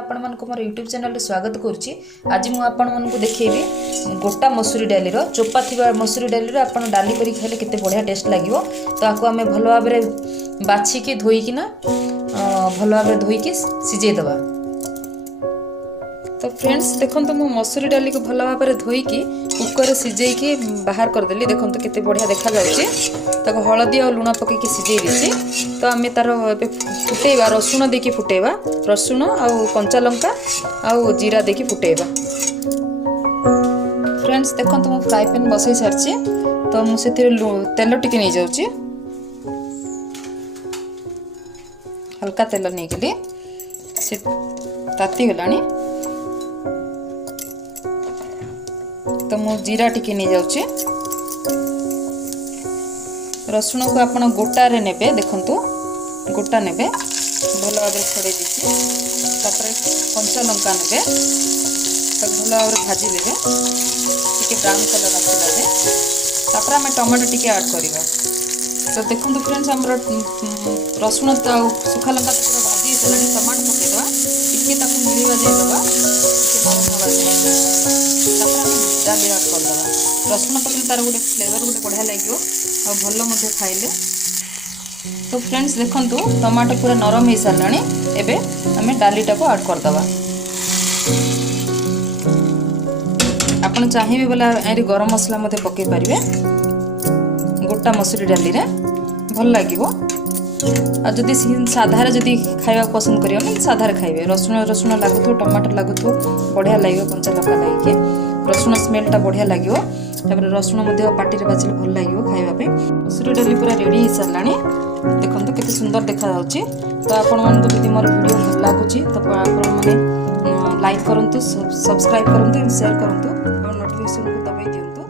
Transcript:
आपण मानको मोर YouTube channel रे स्वागत करुच्ची। आज मु आपण मानको देखैबी गोटा मसूरी डाली रो चोपा थिबा मसूरी डाली रो आपण डाली करी खाइले केते बढ़िया टेस्ट लागिवो। तो आको आमे भलो भाबरे बाछि की धोई किना भलो भाबरे धोई की सिझे दबा। तो फ्रेंड्स देखंतु मु मसूरी डाली को भलो भाबरे धोई की कुकर रे सिझे की बाहर कर देली। देखंतु केते बढ़िया देखा जाउची। ताको हळदी और लूण पके की सिझे देछि। तो आमे तारो फुटेबा रसुण देकी फुटेबा रसुण आउ कंचा लंका आउ जीरा देकी फुटेबा। फ्रेंड्स देखंतु मु फ्राई पैन बसई सारछि। तो मु सेतिर तेल टिके नै जाउछि। हल्का तेल नै गेली से ताती गलानी। तो मु जीरा टिके नै जाउछि। रसुण को आपण गोटा रे नेबे देखंतु गोटा नेबे भल भाव छड़े दीजिए। कंचा लंका नेबे भल भाव भाजी देवे टिके ब्राउन कलर आसला आम टमाटो टिके ऐड करवा। तो देखो फ्रेंड्स आम रसुण तो सुखा लंका तो पूरा भाजी सारा टमाटो पकईदे टिके मिलवा जाइदवा डाली ऐड करदे। रसुण पकड़े तार गोटे फ्लेवर गोटे बढ़िया लगे और भल खाइले। तो फ्रेंड्स देखंतु टमाटो पूरा नरम हो साराणी। एबे आमे डालीटा को ऐड करदवा। आपण चाहिए बोला एरी गरम मसला मते पके पारिबे गोटा मसूरी डाली रे भल लागिवो। आ जदी साधा रे जदी खाइबा पसंद करियो न साधा रे खाइबे रसुण लागुथो टमाटो लागुथो बढ़िया लागिवो। कंचा लंका लागिके रसुण स्मेलटा बढ़िया लागिवो। तापर रसुण मध्य पाटी रे बाचिले भल लागिवो खाइबा पे। मसूरी डाली पूरा रेडी हो साराणी। देखो केते सुंदर देखा जाउची। तो आपण मन को जदि मोर वीडियो भल लागुची तो आपण माने लाइक करंतु सब्सक्राइब करंतु शेयर करंतु और नोटिफिकेशन को दबाई दियंतु।